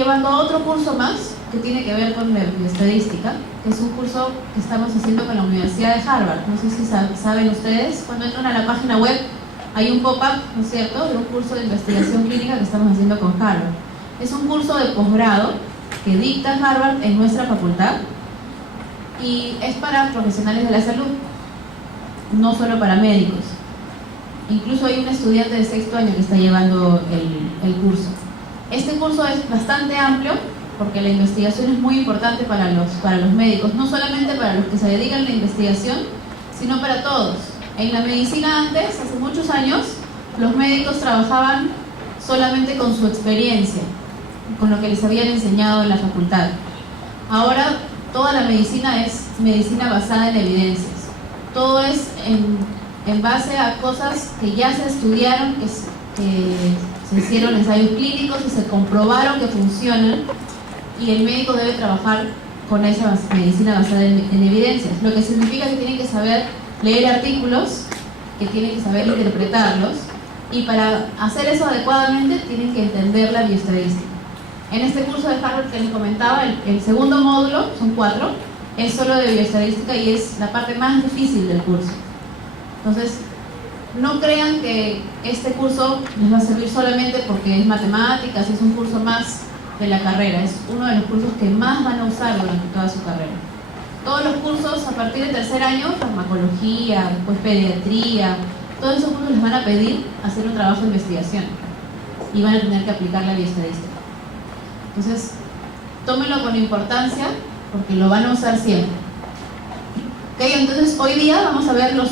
llevando a otro curso más que tiene que ver con la bioestadística, que es un curso que estamos haciendo con la Universidad de Harvard. No sé si saben ustedes, cuando entran a la página web hay un pop-up, ¿no es cierto?, de un curso de investigación clínica que estamos haciendo con Harvard. Es un curso de posgrado que dicta Harvard en nuestra facultad y es para profesionales de la salud, no solo para médicos. Incluso hay un estudiante de sexto año que está llevando el curso. Este curso es bastante amplio porque la investigación es muy importante para los médicos, no solamente para los que se dedican a la investigación, sino para todos. En la medicina antes, hace muchos años, los médicos trabajaban solamente con su experiencia, con lo que les habían enseñado en la facultad. Ahora toda la medicina es medicina basada en evidencias. Todo es en base a cosas que ya se estudiaron, que se hicieron ensayos clínicos y se comprobaron que funcionan, y el médico debe trabajar con esa medicina basada en evidencias, lo que significa que tienen que saber leer artículos, que tienen que saber interpretarlos, y para hacer eso adecuadamente tienen que entender la bioestadística. En este curso de Harvard que les comentaba, el segundo módulo, son 4, es solo de bioestadística y es la parte más difícil del curso. Entonces, no crean que este curso les va a servir solamente porque es matemáticas, es un curso más de la carrera, es uno de los cursos que más van a usar durante toda su carrera. Todos los cursos a partir del tercer año, farmacología, después pediatría, todos esos cursos les van a pedir hacer un trabajo de investigación y van a tener que aplicar la bioestadística. Entonces, tómenlo con importancia porque lo van a usar siempre. Ok, entonces hoy día vamos a ver los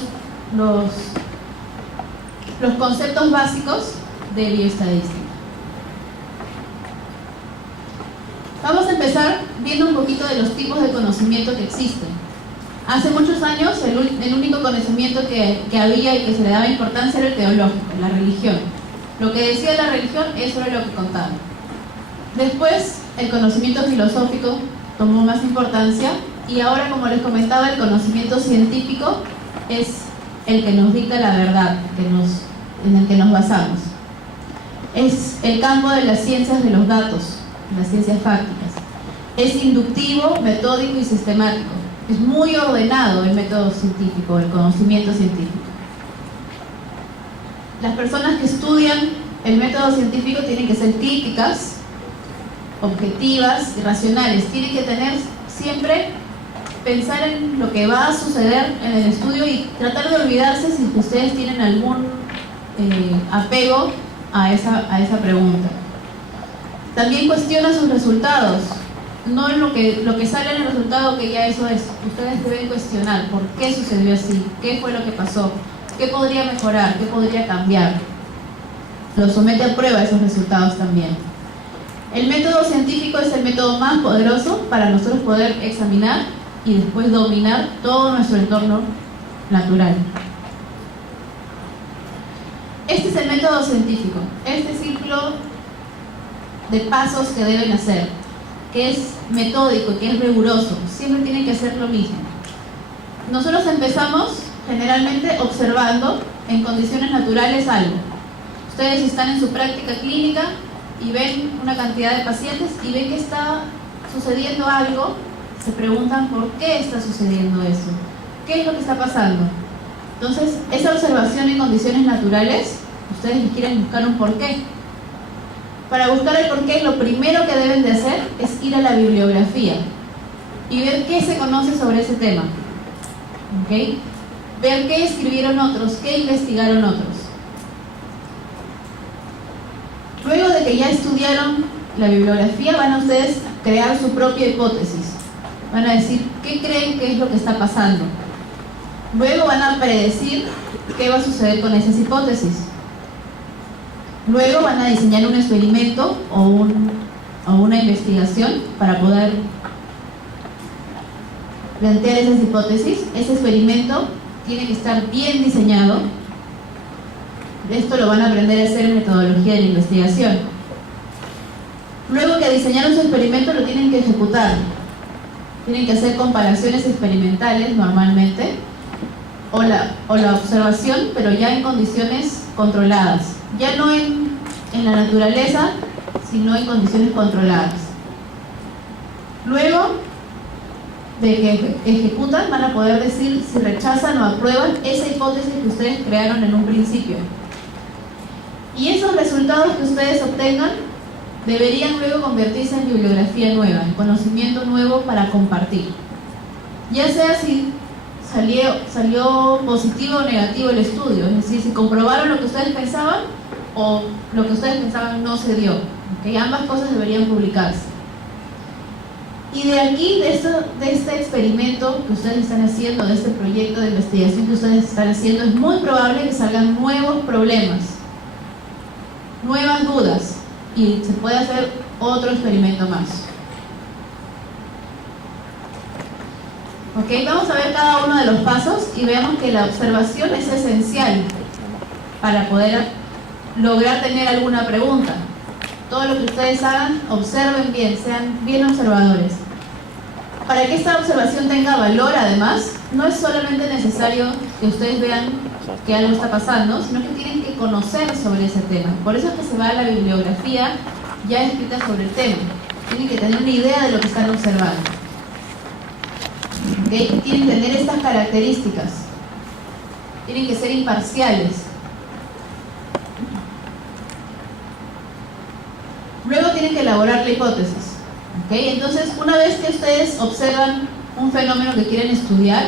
conceptos básicos de bioestadística. Vamos a empezar viendo un poquito de los tipos de conocimiento que existen. Hace muchos años el único conocimiento que había y que se le daba importancia era el teológico, la religión. Lo que decía la religión, eso era lo que contaba. Después el conocimiento filosófico tomó más importancia y ahora, como les comentaba, el conocimiento científico es el que nos dicta la verdad, en el que nos basamos. Es el campo de las ciencias de los datos, las ciencias fácticas. Es inductivo, metódico y sistemático. Es muy ordenado el método científico, el conocimiento científico. Las personas que estudian el método científico tienen que ser críticas, objetivas y racionales. Tienen que tener siempre, pensar en lo que va a suceder en el estudio y tratar de olvidarse si ustedes tienen algún apego a esa pregunta. También cuestiona sus resultados, no lo que sale en el resultado, que ya eso es. Ustedes deben cuestionar por qué sucedió así, qué fue lo que pasó, qué podría mejorar, qué podría cambiar. Lo somete a prueba esos resultados también. El método científico es el método más poderoso para nosotros poder examinar y después dominar todo nuestro entorno natural. Este es el método científico, este círculo de pasos que deben hacer, que es metódico, que es riguroso, siempre tienen que hacer lo mismo. Nosotros empezamos generalmente observando en condiciones naturales algo. Ustedes están en su práctica clínica y ven una cantidad de pacientes y ven que está sucediendo algo, se preguntan por qué está sucediendo eso, qué es lo que está pasando. Entonces, esa observación en condiciones naturales, ustedes quieren buscar un porqué. Para buscar el porqué, lo primero que deben de hacer es ir a la bibliografía y ver qué se conoce sobre ese tema. ¿Okay? Ver qué escribieron otros, qué investigaron otros. Luego de que ya estudiaron la bibliografía, van a ustedes crear su propia hipótesis. Van a decir qué creen que es lo que está pasando. Luego van a predecir qué va a suceder con esas hipótesis. Luego van a diseñar un experimento o una investigación para poder plantear esas hipótesis. Ese experimento tiene que estar bien diseñado. Esto lo van a aprender a hacer en metodología de la investigación. Luego que diseñaron su experimento, lo tienen que ejecutar. Tienen que hacer comparaciones experimentales normalmente, o la observación, pero ya en condiciones controladas. Ya no en la naturaleza, sino en condiciones controladas. Luego de que ejecutan, van a poder decir si rechazan o aprueban esa hipótesis que ustedes crearon en un principio. Y esos resultados que ustedes obtengan deberían luego convertirse en bibliografía nueva, en conocimiento nuevo para compartir. Ya sea si salió positivo o negativo el estudio, es decir, si comprobaron lo que ustedes pensaban o lo que ustedes pensaban no se dio. ¿Okay? Ambas cosas deberían publicarse. Y de aquí, de este experimento que ustedes están haciendo, de este proyecto de investigación que ustedes están haciendo, es muy probable que salgan nuevos problemas, nuevas dudas, y se puede hacer otro experimento más. Ok, vamos a ver cada uno de los pasos y veamos que la observación es esencial para poder lograr tener alguna pregunta. Todo lo que ustedes hagan, observen bien, sean bien observadores. Para que esta observación tenga valor, además, no es solamente necesario que ustedes vean que algo está pasando, sino que tienen que conocer sobre ese tema. Por eso es que se va a la bibliografía ya escrita sobre el tema. Tienen que tener una idea de lo que están observando. ¿Okay? Tienen que tener estas características. Tienen que ser imparciales. Luego tienen que elaborar la hipótesis. ¿Okay? Entonces, una vez que ustedes observan un fenómeno que quieren estudiar,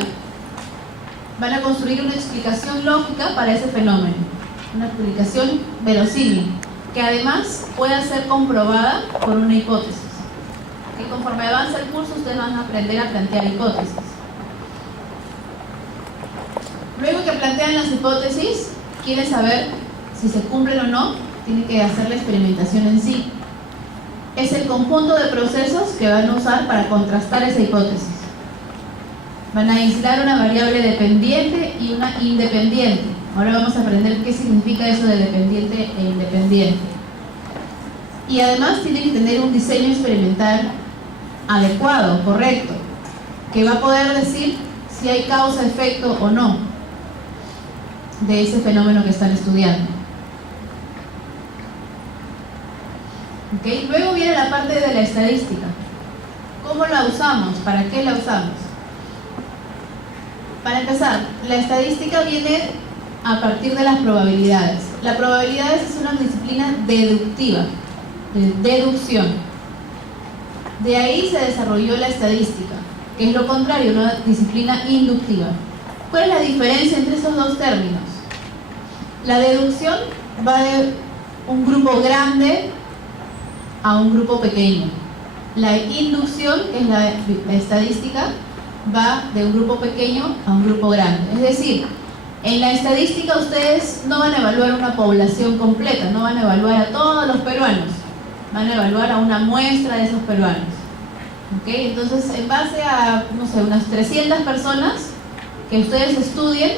van a construir una explicación lógica para ese fenómeno, una explicación verosímil, que además pueda ser comprobada por una hipótesis. ¿Okay? Conforme avanza el curso, ustedes van a aprender a plantear hipótesis. Luego que plantean las hipótesis, quieren saber si se cumplen o no, tienen que hacer la experimentación en sí. Es el conjunto de procesos que van a usar para contrastar esa hipótesis. Van a aislar una variable dependiente y una independiente. Ahora vamos a aprender qué significa eso de dependiente e independiente. Y además tienen que tener un diseño experimental adecuado, correcto, que va a poder decir si hay causa-efecto o no de ese fenómeno que están estudiando. ¿Okay? Luego viene la parte de la estadística. ¿Cómo la usamos? ¿Para qué la usamos? Para empezar, la estadística viene a partir de las probabilidades. La probabilidad es una disciplina deductiva, de deducción. De ahí se desarrolló la estadística, que es lo contrario, una disciplina inductiva. ¿Cuál es la diferencia entre esos dos términos? La deducción va de un grupo grande a un grupo pequeño. La inducción, que es la estadística, va de un grupo pequeño a un grupo grande. Es decir, en la estadística ustedes no van a evaluar una población completa, no van a evaluar a todos los peruanos, van a evaluar a una muestra de esos peruanos. ¿Okay? Entonces, en base a, no sé, unas 300 personas que ustedes estudien,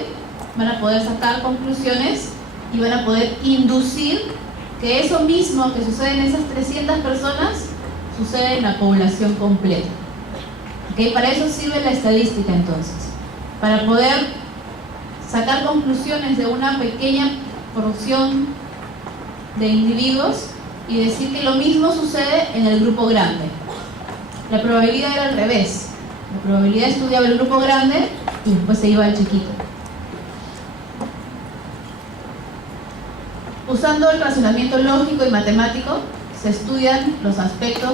van a poder sacar conclusiones y van a poder inducir que eso mismo que sucede en esas 300 personas sucede en la población completa. ¿Okay? Para eso sirve la estadística entonces, para poder sacar conclusiones de una pequeña porción de individuos y decir que lo mismo sucede en el grupo grande. La probabilidad era al revés. La probabilidad estudiaba el grupo grande y después se iba al chiquito. Usando el razonamiento lógico y matemático, se estudian los aspectos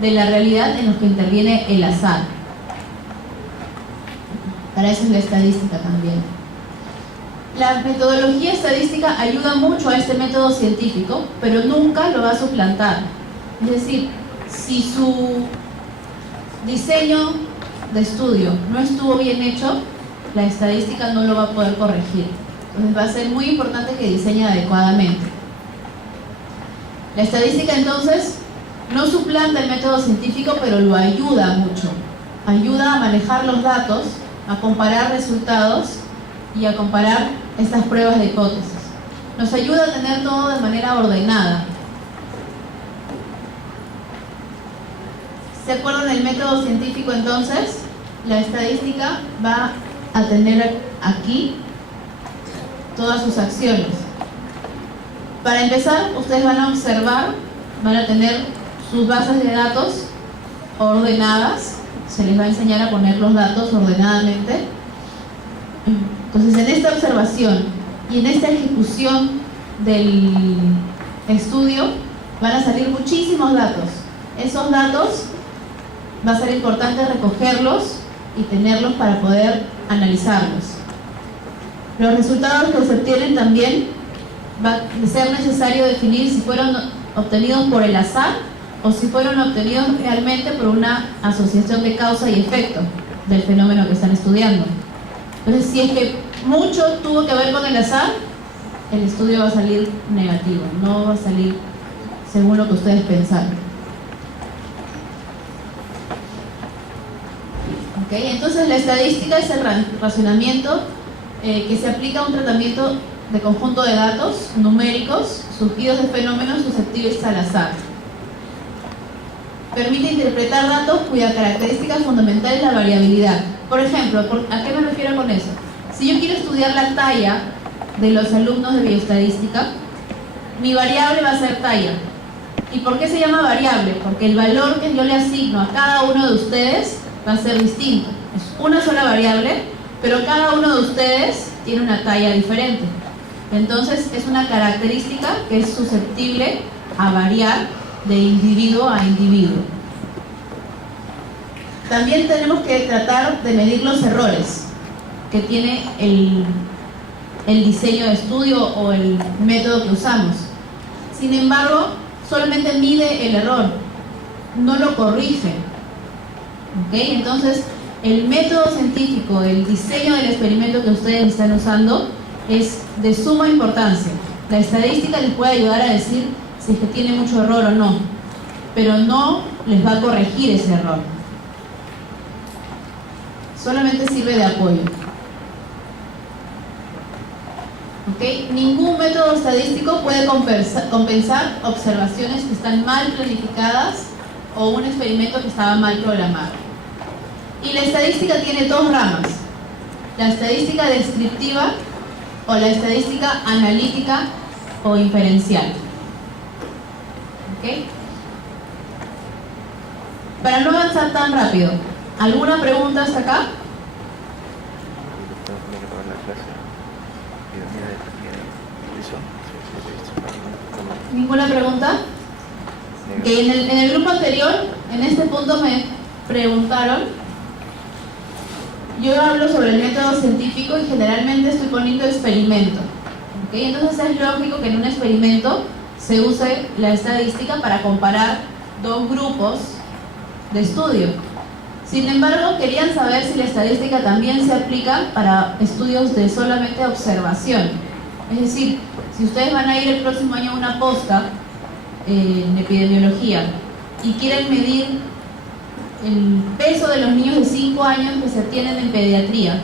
de la realidad en los que interviene el azar. Para eso es la estadística también. La metodología estadística ayuda mucho a este método científico, pero nunca lo va a suplantar. Es decir, si su diseño de estudio no estuvo bien hecho, la estadística no lo va a poder corregir. Entonces va a ser muy importante que diseñe adecuadamente. La estadística entonces no suplanta el método científico, pero lo ayuda mucho. Ayuda a manejar los datos, a comparar resultados y a comparar estas pruebas de hipótesis. Nos ayuda a tener todo de manera ordenada. ¿Se acuerdan del método científico entonces? La estadística va a tener aquí todas sus acciones. Para empezar, ustedes van a observar van a tener sus bases de datos ordenadas, se les va a enseñar a poner los datos ordenadamente. Entonces, en esta observación y en esta ejecución del estudio van a salir muchísimos datos. Esos datos va a ser importante recogerlos y tenerlos para poder analizarlos. Los resultados que se obtienen también va a ser necesario definir si fueron obtenidos por el azar o si fueron obtenidos realmente por una asociación de causa y efecto del fenómeno que están estudiando. Entonces, si es que mucho tuvo que ver con el azar, el estudio va a salir negativo, no va a salir según lo que ustedes pensaron. ¿Okay? Entonces, la estadística es el razonamiento que se aplica a un tratamiento de conjunto de datos numéricos surgidos de fenómenos susceptibles al azar. Permite interpretar datos cuya característica fundamental es la variabilidad. Por ejemplo, ¿a qué me refiero con eso? Si yo quiero estudiar la talla de los alumnos de bioestadística, mi variable va a ser talla. ¿Y por qué se llama variable? Porque el valor que yo le asigno a cada uno de ustedes va a ser distinto. Es una sola variable, pero cada uno de ustedes tiene una talla diferente. Entonces, es una característica que es susceptible a variar de individuo a individuo. También tenemos que tratar de medir los errores que tiene el diseño de estudio o el método que usamos. Sin embargo, solamente mide el error, no lo corrige. ¿Okay? Entonces, el método científico, el diseño del experimento que ustedes están usando es de suma importancia. La estadística les puede ayudar a decir si es que tiene mucho error o no, pero no les va a corregir ese error. Solamente sirve de apoyo. ¿Okay? Ningún método estadístico puede compensar observaciones que están mal planificadas o un experimento que estaba mal programado. Y la estadística tiene dos ramas: la estadística descriptiva o la estadística analítica o inferencial. ¿Okay? Para no avanzar tan rápido, ¿alguna pregunta hasta acá? ¿Ninguna pregunta? Que en el grupo anterior, en este punto me preguntaron. Yo hablo sobre el método científico y generalmente estoy poniendo experimento. ¿Okay? Entonces es lógico que en un experimento se use la estadística para comparar dos grupos de estudio. Sin embargo, querían saber si la estadística también se aplica para estudios de solamente observación. Es decir, si ustedes van a ir el próximo año a una posta en epidemiología y quieren medir el peso de los niños de 5 años que se atienden en pediatría,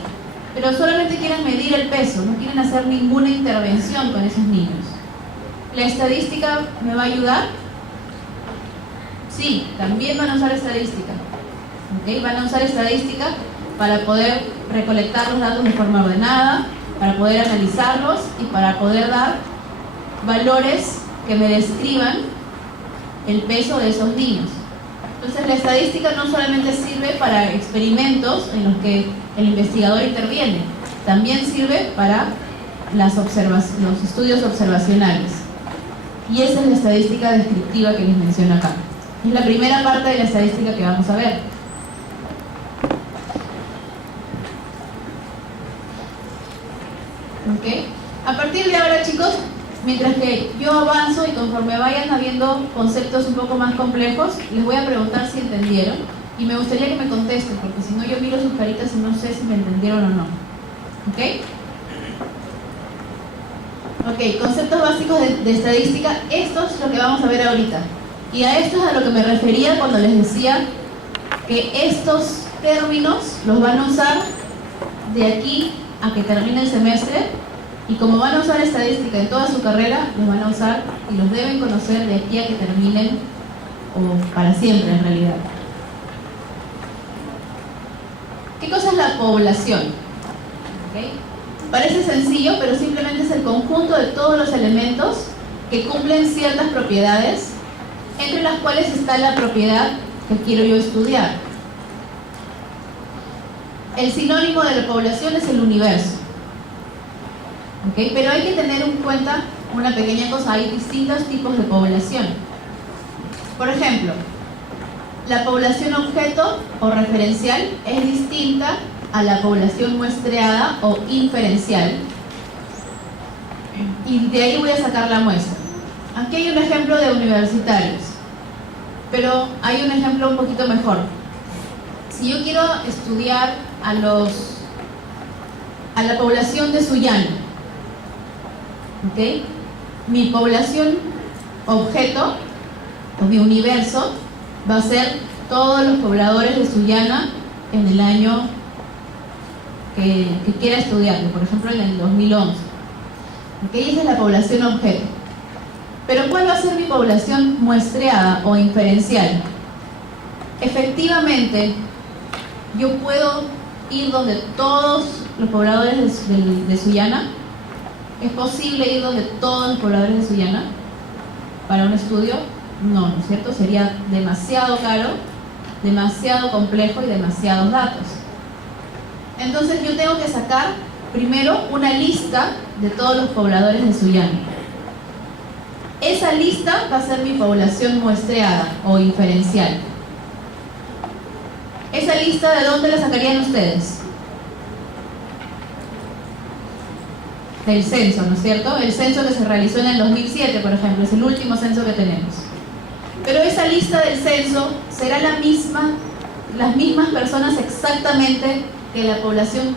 pero solamente quieren medir el peso, no quieren hacer ninguna intervención con esos niños, ¿la estadística me va a ayudar? Sí, también van a usar estadística. ¿Okay? Van a usar estadística para poder recolectar los datos de forma ordenada, para poder analizarlos y para poder dar valores que me describan el peso de esos niños. Entonces, la estadística no solamente sirve para experimentos en los que el investigador interviene, también sirve para los estudios observacionales. Y esa es la estadística descriptiva que les menciono acá. Es la primera parte de la estadística que vamos a ver. ¿Okay? A partir de ahora, chicos, mientras que yo avanzo y conforme vayan habiendo conceptos un poco más complejos, les voy a preguntar si entendieron y me gustaría que me contesten, porque si no yo miro sus caritas y no sé si me entendieron o no. ¿Ok? Ok, conceptos básicos de estadística. Esto es lo que vamos a ver ahorita. Y a esto es a lo que me refería cuando les decía que estos términos los van a usar de aquí a que termine el semestre, y como van a usar estadística en toda su carrera, los van a usar y los deben conocer de aquí a que terminen, o para siempre en realidad. ¿Qué cosa es la población? ¿Okay? Parece sencillo, pero simplemente es el conjunto de todos los elementos que cumplen ciertas propiedades entre las cuales está la propiedad que quiero yo estudiar. El sinónimo de la población es el universo. ¿Okay? Pero hay que tener en cuenta una pequeña cosa: hay distintos tipos de población. Por ejemplo, la población objeto o referencial es distinta a la población muestreada o inferencial, y de ahí voy a sacar la muestra. Aquí hay un ejemplo de universitarios, pero hay un ejemplo un poquito mejor. Si yo quiero estudiar a la población de Sullana, ¿okay? Mi población objeto o mi universo va a ser todos los pobladores de Sullana en el año que quiera estudiarlo, por ejemplo en el 2011. ¿Okay? Esa es la población objeto. Pero ¿cuál va a ser mi población muestreada o inferencial? Efectivamente, yo puedo ir donde todos los pobladores de Sullana. ¿Es posible ir donde todos los pobladores de Sullana para un estudio? No, ¿no es cierto? Sería demasiado caro, demasiado complejo y demasiados datos. Entonces yo tengo que sacar primero una lista de todos los pobladores de Sullana. Esa lista va a ser mi población muestreada o inferencial. ¿Esa lista de dónde la sacarían ustedes? Del censo, ¿no es cierto? El censo que se realizó en el 2007, por ejemplo, es el último censo que tenemos. Pero esa lista del censo será la misma, las mismas personas exactamente que la población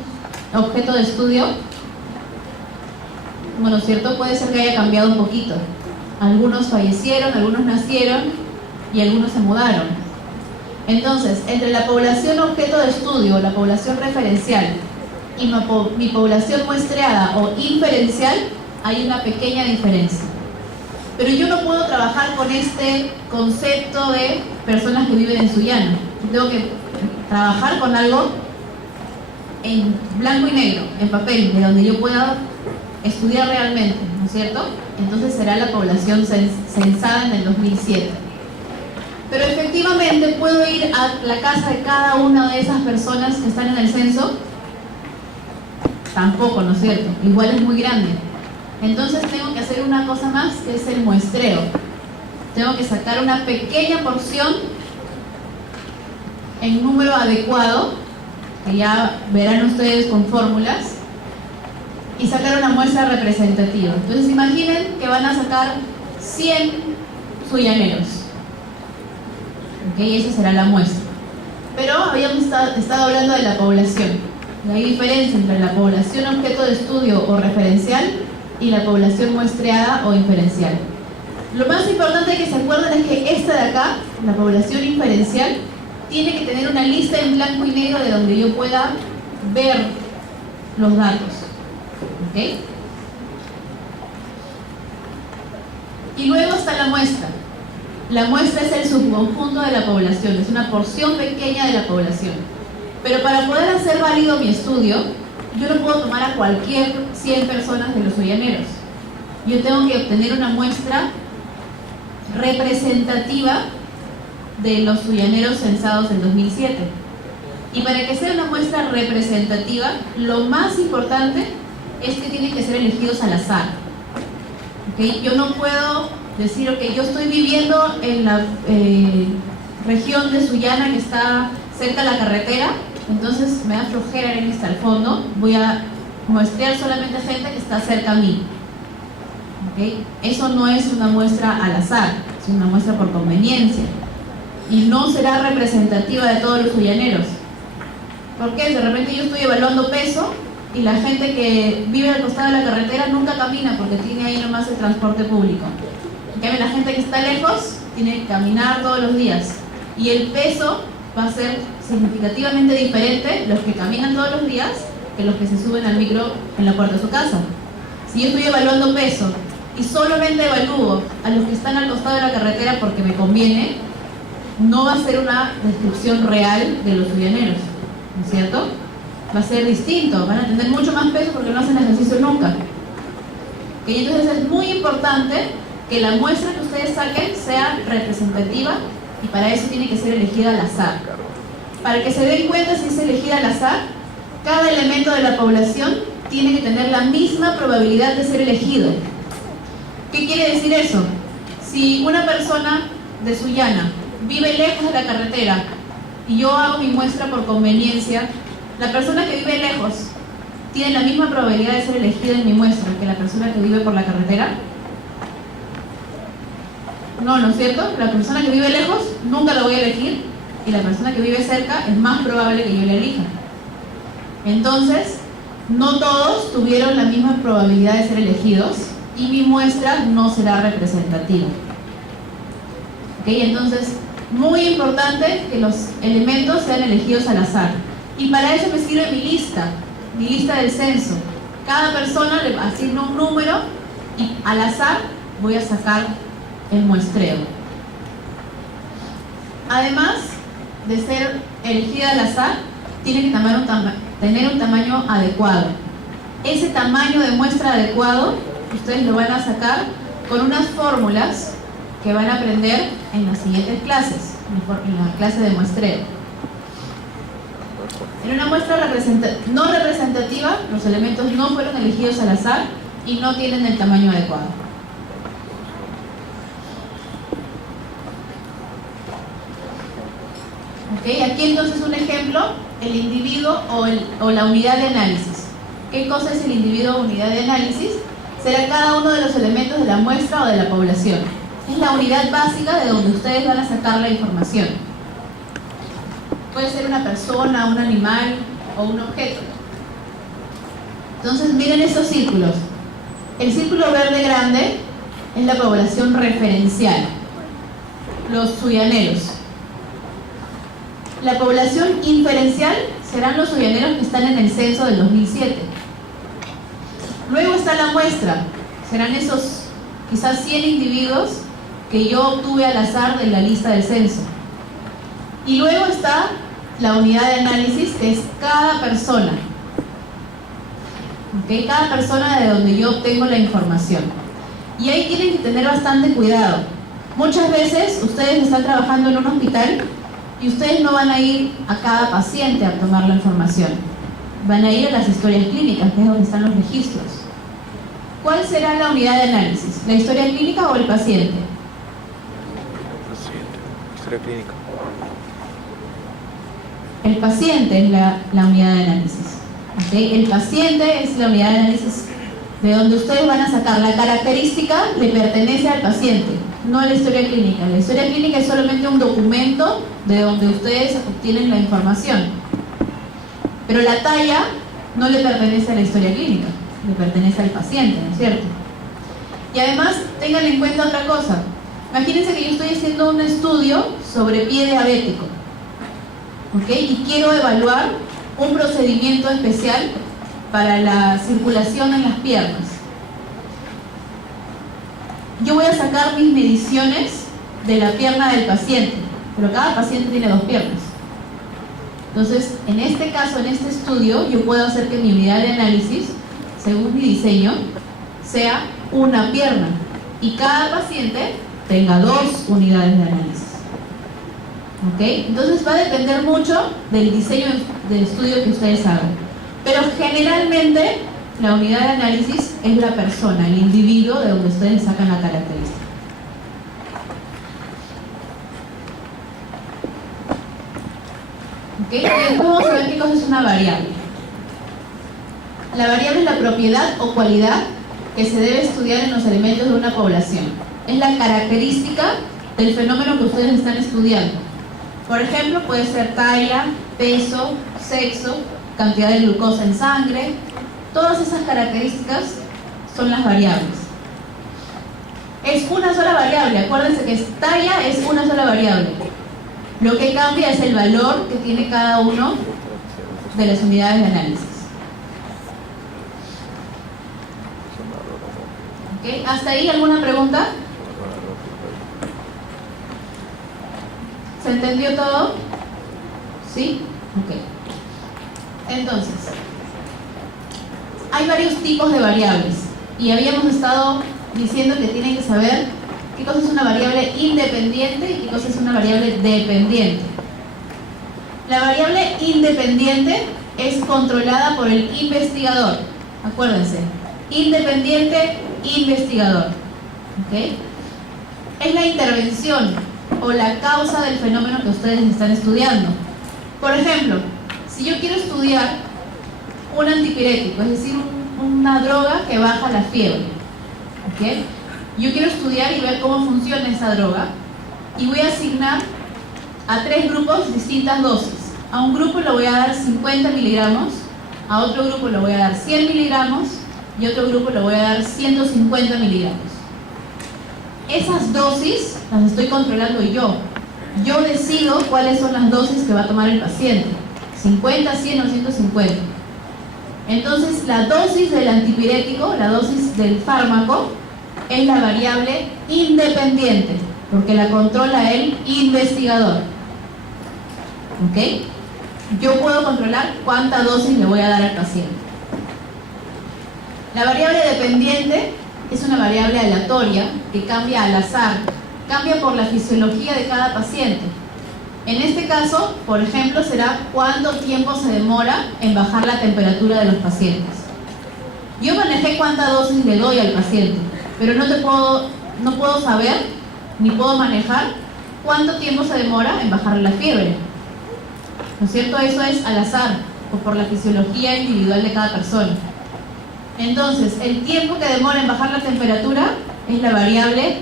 objeto de estudio. Bueno, ¿cierto? Puede ser que haya cambiado un poquito. Algunos fallecieron, algunos nacieron y algunos se mudaron. Entonces, entre la población objeto de estudio, la población referencial, y mi población muestreada o inferencial, hay una pequeña diferencia. Pero yo no puedo trabajar con este concepto de personas que viven en Sullana. Tengo que trabajar con algo en blanco y negro, en papel, de donde yo pueda estudiar realmente, ¿no es cierto? Entonces será la población censada en el 2007. Pero efectivamente, ¿puedo ir a la casa de cada una de esas personas que están en el censo? Tampoco, ¿no es cierto? Igual es muy grande. Entonces tengo que hacer una cosa más, que es el muestreo. Tengo que sacar una pequeña porción en número adecuado, que ya verán ustedes con fórmulas, y sacar una muestra representativa. Entonces imaginen que van a sacar 100 sullaneros. ¿Okay? Esa será la muestra. Pero habíamos estado hablando de la población. Hay diferencia entre la población objeto de estudio o referencial y la población muestreada o inferencial. Lo más importante que se acuerden es que esta de acá, la población inferencial, tiene que tener una lista en blanco y negro de donde yo pueda ver los datos. ¿Okay? Y luego está la muestra. La muestra es el subconjunto de la población, es una porción pequeña de la población. Pero para poder hacer válido mi estudio, yo no puedo tomar a cualquier 100 personas de los sullaneros. Yo tengo que obtener una muestra representativa de los sullaneros censados en 2007. Y para que sea una muestra representativa, lo más importante es que tienen que ser elegidos al azar. ¿Okay? Yo no puedo decir, ok, yo estoy viviendo en la región de Sullana que está cerca de la carretera, entonces me da flojera ir hasta el fondo, voy a muestrear solamente gente que está cerca a mí. ¿Okay? Eso no es una muestra al azar, es una muestra por conveniencia y no será representativa de todos los sullaneros. ¿Por qué? De repente yo estoy evaluando peso y la gente que vive al costado de la carretera nunca camina porque tiene ahí nomás el transporte público. En cambio, la gente que está lejos tiene que caminar todos los días y el peso va a ser significativamente diferente los que caminan todos los días que los que se suben al micro en la puerta de su casa. Si yo estoy evaluando peso y solamente evalúo a los que están al costado de la carretera porque me conviene, no va a ser una descripción real de los sullaneros, ¿no es cierto? Va a ser distinto, van a tener mucho más peso porque no hacen ejercicio nunca. Y entonces es muy importante que la muestra que ustedes saquen sea representativa, y para eso tiene que ser elegida al azar. Para que se den cuenta si es elegida al azar, cada elemento de la población tiene que tener la misma probabilidad de ser elegido. ¿Qué quiere decir eso? Si una persona de Sullana vive lejos de la carretera y yo hago mi muestra por conveniencia, la persona que vive lejos tiene la misma probabilidad de ser elegida en mi muestra que la persona que vive por la carretera. No, ¿no es cierto? La persona que vive lejos nunca la voy a elegir, y la persona que vive cerca es más probable que yo la elija. Entonces, no todos tuvieron la misma probabilidad de ser elegidos y mi muestra no será representativa. ¿Ok? Entonces, muy importante que los elementos sean elegidos al azar. Y para eso me sirve mi lista del censo. Cada persona le asigno un número y al azar voy a sacar el muestreo. Además de ser elegida al azar, tiene que tener un tamaño adecuado. Ese tamaño de muestra adecuado ustedes lo van a sacar con unas fórmulas que van a aprender en las siguientes clases, en la clase de muestreo. En una muestra no representativa, los elementos no fueron elegidos al azar y no tienen el tamaño adecuado. ¿Ok? Aquí entonces un ejemplo, el individuo o la unidad de análisis. ¿Qué cosa es el individuo o unidad de análisis? Será cada uno de los elementos de la muestra o de la población. Es la unidad básica de donde ustedes van a sacar la información. Puede ser una persona, un animal o un objeto. Entonces miren estos círculos. El círculo verde grande es la población referencial, los sullaneros. La población inferencial serán los sullaneros que están en el censo del 2007. Luego está la muestra, serán esos quizás 100 individuos que yo obtuve al azar de la lista del censo. Y luego está la unidad de análisis, que es cada persona. ¿Okay? Cada persona de donde yo obtengo la información. Y ahí tienen que tener bastante cuidado. Muchas veces ustedes están trabajando en un hospital y ustedes no van a ir a cada paciente a tomar la información. Van a ir a las historias clínicas, que es donde están los registros. ¿Cuál será la unidad de análisis? ¿La historia clínica o el paciente? Historia clínica. El paciente es la unidad de análisis. ¿Okay? El paciente es la unidad de análisis de donde ustedes van a sacar la característica, le pertenece al paciente, no a la historia clínica. La historia clínica es solamente un documento de donde ustedes obtienen la información. Pero la talla no le pertenece a la historia clínica, le pertenece al paciente, ¿no es cierto? Y además, tengan en cuenta otra cosa. Imagínense que yo estoy haciendo un estudio sobre pie diabético, ¿ok? Y quiero evaluar un procedimiento especial para la circulación en las piernas. Yo voy a sacar mis mediciones de la pierna del paciente, pero cada paciente tiene dos piernas. Entonces, en este caso, en este estudio, yo puedo hacer que mi unidad de análisis, según mi diseño, sea una pierna y cada paciente tenga dos unidades de análisis. ¿Ok? Entonces va a depender mucho del diseño del estudio que ustedes hagan. Pero generalmente la unidad de análisis es la persona, el individuo de donde ustedes sacan la característica. ¿Ok? Y después vamos a ver qué cosa es una variable. La variable es la propiedad o cualidad que se debe estudiar en los elementos de una población. Es la característica del fenómeno que ustedes están estudiando. Por ejemplo, puede ser talla, peso, sexo, cantidad de glucosa en sangre. Todas esas características son las variables. Es una sola variable, acuérdense que talla es una sola variable. Lo que cambia es el valor que tiene cada uno de las unidades de análisis. ¿Okay? ¿Hasta ahí alguna pregunta? ¿Se entendió todo? ¿Sí? Ok. Entonces, hay varios tipos de variables y habíamos estado diciendo que tienen que saber qué cosa es una variable independiente y qué cosa es una variable dependiente. La variable independiente es controlada por el investigador. Acuérdense, independiente, investigador. ¿Okay? Es la intervención o la causa del fenómeno que ustedes están estudiando. Por ejemplo, si yo quiero estudiar un antipirético, es decir, una droga que baja la fiebre, ¿okay? Yo quiero estudiar y ver cómo funciona esa droga y voy a asignar a 3 grupos distintas dosis. A un grupo le voy a dar 50 miligramos, a otro grupo le voy a dar 100 miligramos y a otro grupo le voy a dar 150 miligramos. Esas dosis las estoy controlando yo. Yo decido cuáles son las dosis que va a tomar el paciente, 50, 100 o 150. Entonces la dosis del antipirético, la dosis del fármaco, es la variable independiente, porque la controla el investigador. ¿Ok? Yo puedo controlar cuánta dosis le voy a dar al paciente. La variable dependiente es una variable aleatoria que cambia al azar, cambia por la fisiología de cada paciente. En este caso, por ejemplo, será cuánto tiempo se demora en bajar la temperatura de los pacientes. Yo manejé cuánta dosis le doy al paciente, pero no puedo saber ni puedo manejar cuánto tiempo se demora en bajar la fiebre. ¿No es cierto? Eso es al azar o por la fisiología individual de cada persona. Entonces, el tiempo que demora en bajar la temperatura es la variable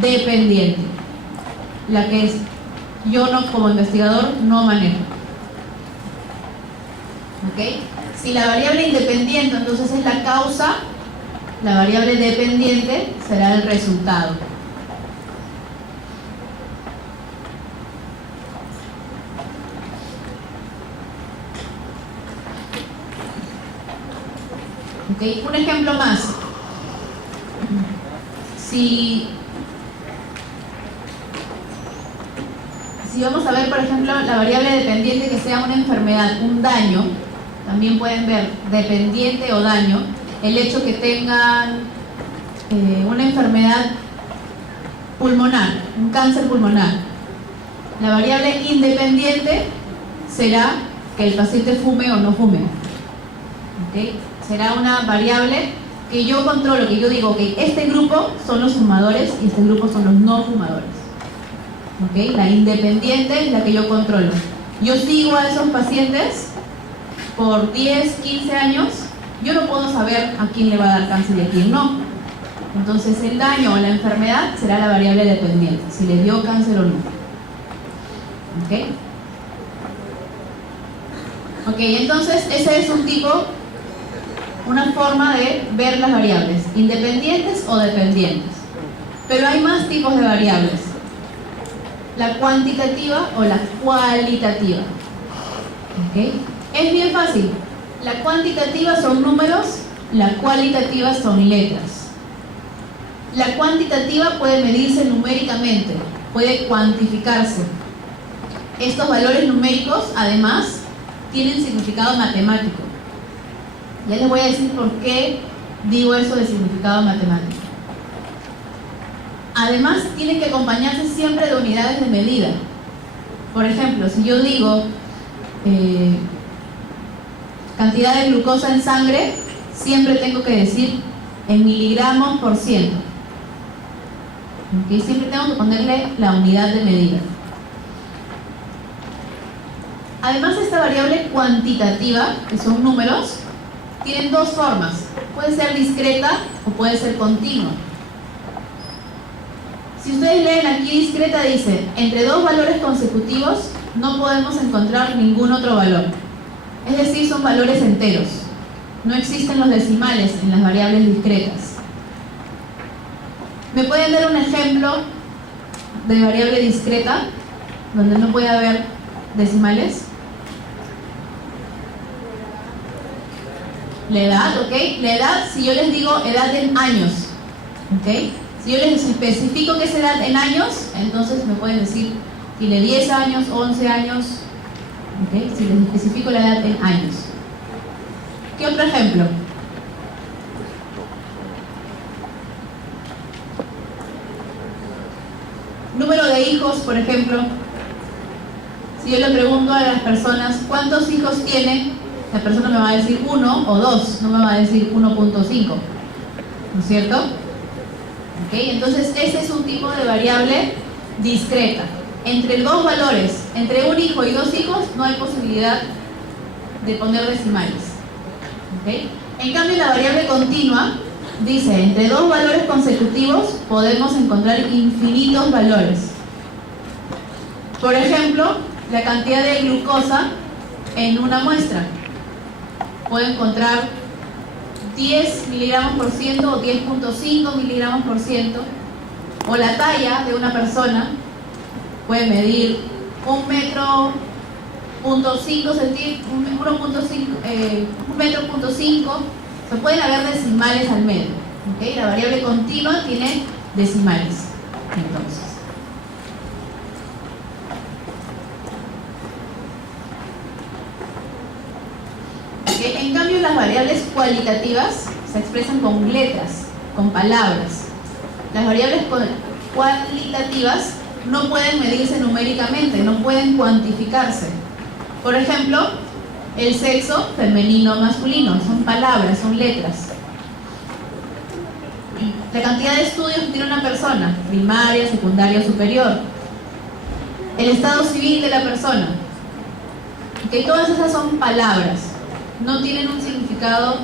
dependiente, la que yo como investigador no manejo. ¿Ok? Si la variable independiente entonces es la causa, la variable dependiente será el resultado. ¿Okay? Un ejemplo más. Si vamos a ver, por ejemplo, la variable dependiente que sea una enfermedad, un daño, también pueden ver dependiente o daño, el hecho que tengan una enfermedad pulmonar, un cáncer pulmonar. La variable independiente será que el paciente fume o no fume. ¿Okay? Será una variable que yo controlo, que yo digo que este grupo son los fumadores y este grupo son los no fumadores. ¿Okay? La independiente es la que yo controlo. Yo sigo a esos pacientes por 10, 15 años, yo no puedo saber a quién le va a dar cáncer y a quién no. Entonces el daño o la enfermedad será la variable dependiente, si le dio cáncer o no. ¿Ok? Ok, entonces ese es un tipo, una forma de ver las variables, independientes o dependientes. Pero hay más tipos de variables. La cuantitativa o la cualitativa. ¿Okay? Es bien fácil. La cuantitativa son números, la cualitativa son letras. La cuantitativa puede medirse numéricamente, puede cuantificarse. Estos valores numéricos, además, tienen significado matemático. Ya les voy a decir por qué digo eso de significado matemático. Además, tienen que acompañarse siempre de unidades de medida. Por ejemplo, si yo digo cantidad de glucosa en sangre, siempre tengo que decir en miligramos por ciento. ¿Okay? Siempre tengo que ponerle la unidad de medida. Además, esta variable cuantitativa, que son números, tienen dos formas. Puede ser discreta o puede ser continua. Si ustedes leen aquí discreta, dice, entre dos valores consecutivos no podemos encontrar ningún otro valor. Es decir, son valores enteros. No existen los decimales en las variables discretas. ¿Me pueden dar un ejemplo de variable discreta donde no puede haber decimales? La edad, ¿ok? La edad, si yo les digo edad en años, ¿ok? Si yo les especifico que es edad en años, entonces me pueden decir, tiene 10 años, 11 años, ¿ok? Si les especifico la edad en años. ¿Qué otro ejemplo? hijos, por ejemplo, si yo le pregunto a las personas cuántos hijos tiene, la persona me va a decir 1 o 2, no me va a decir 1.5, ¿no es cierto? ¿Ok? Entonces ese es un tipo de variable discreta. Entre dos valores, entre un hijo y 2 hijos, no hay posibilidad de poner decimales. ¿Ok? En cambio, la variable continua dice, entre 2 valores consecutivos podemos encontrar infinitos valores. Por ejemplo, la cantidad de glucosa en una muestra. Puedo encontrar 10 miligramos por ciento o 10.5 miligramos por ciento. O la talla de una persona puede medir 1 metro punto 5 1 metro punto 5. Se pueden haber decimales al medio. ¿Okay? La variable continua tiene decimales. Entonces, ¿okay? En cambio, las variables cualitativas se expresan con letras, con palabras. Las variables cualitativas no pueden medirse numéricamente, no pueden cuantificarse. Por ejemplo, el sexo femenino o masculino, son palabras, son letras. La cantidad de estudios que tiene una persona, primaria, secundaria o superior. El estado civil de la persona. Que todas esas son palabras, no tienen un significado,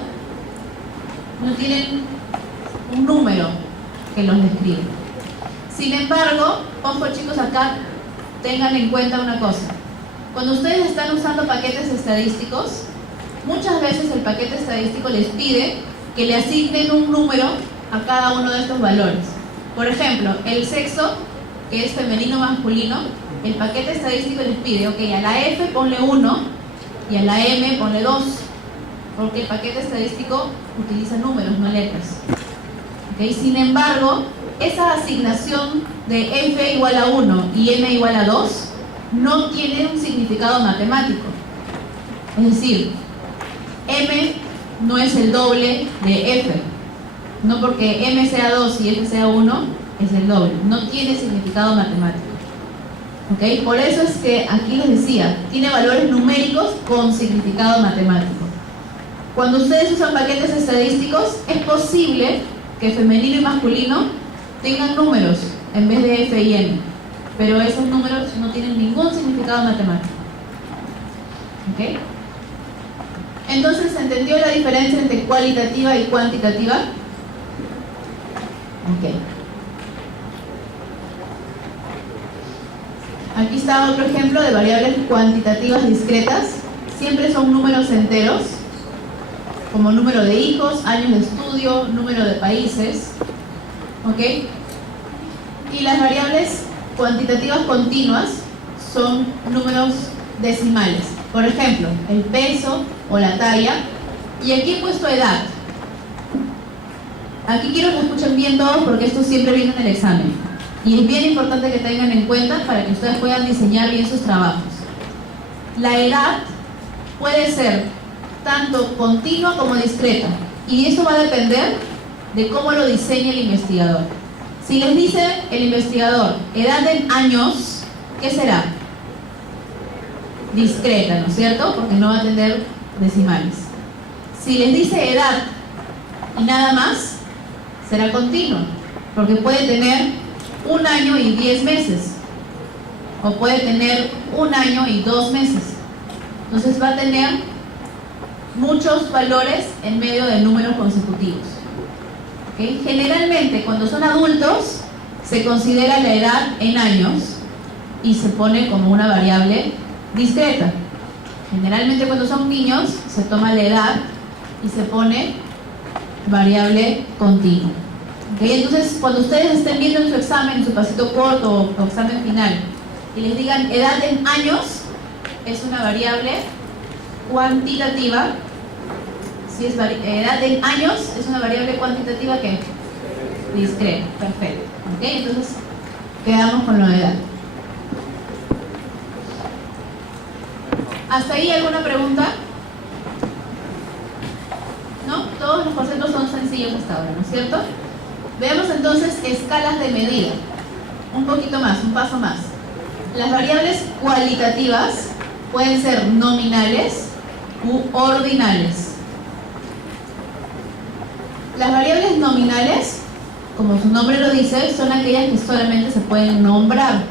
no tienen un número que los describe. Sin embargo, ojo chicos, acá tengan en cuenta una cosa. Cuando ustedes están usando paquetes estadísticos, muchas veces el paquete estadístico les pide que le asignen un número a cada uno de estos valores. Por ejemplo, el sexo, que es femenino o masculino, el paquete estadístico les pide, ok, a la F ponle 1 y a la M ponle 2, porque el paquete estadístico utiliza números, no letras. Okay. Sin embargo, esa asignación de F igual a 1 y M igual a 2 no tiene un significado matemático. Es decir, M no es el doble de F. No porque M sea 2 y F sea 1 es el doble. No tiene significado matemático. ¿Okay? Por eso es que aquí les decía, tiene valores numéricos con significado matemático. Cuando ustedes usan paquetes estadísticos, es posible que femenino y masculino tengan números en vez de F y M, pero esos números no tienen ningún significado matemático. ¿Okay? Entonces, ¿se entendió la diferencia entre cualitativa y cuantitativa? Ok. Aquí está otro ejemplo de variables cuantitativas discretas. Siempre son números enteros, como número de hijos, años de estudio, número de países. ¿Ok? Y las variables cuantitativas continuas son números decimales. Por ejemplo, el peso o la talla. Y aquí he puesto edad. Aquí quiero que escuchen bien todos porque esto siempre viene en el examen. Y es bien importante que tengan en cuenta para que ustedes puedan diseñar bien sus trabajos. La edad puede ser tanto continua como discreta. Y eso va a depender de cómo lo diseñe el investigador. Si les dice el investigador edad en años, ¿qué será? Discreta, ¿no es cierto? Porque no va a tener decimales. Si les dice edad y nada más, será continua, porque puede tener 1 año y 10 meses, o puede tener 1 año y 2 meses. Entonces va a tener muchos valores en medio de números consecutivos. ¿Okay? Generalmente cuando son adultos se considera la edad en años y se pone como una variable discreta. Generalmente cuando son niños se toma la edad y se pone variable continua. ¿Okay? Entonces cuando ustedes estén viendo en su examen, su pasito corto o examen final, y les digan edad en años, es una variable cuantitativa. Si es edad en años, es una variable cuantitativa que discreta. Perfecto. ¿Okay? Entonces quedamos con lo de edad. ¿Hasta ahí alguna pregunta? ¿No? Todos los conceptos son sencillos hasta ahora, ¿no es cierto? Veamos entonces escalas de medida. Un poquito más, un paso más. Las variables cualitativas pueden ser nominales u ordinales. Las variables nominales, como su nombre lo dice, son aquellas que solamente se pueden nombrar.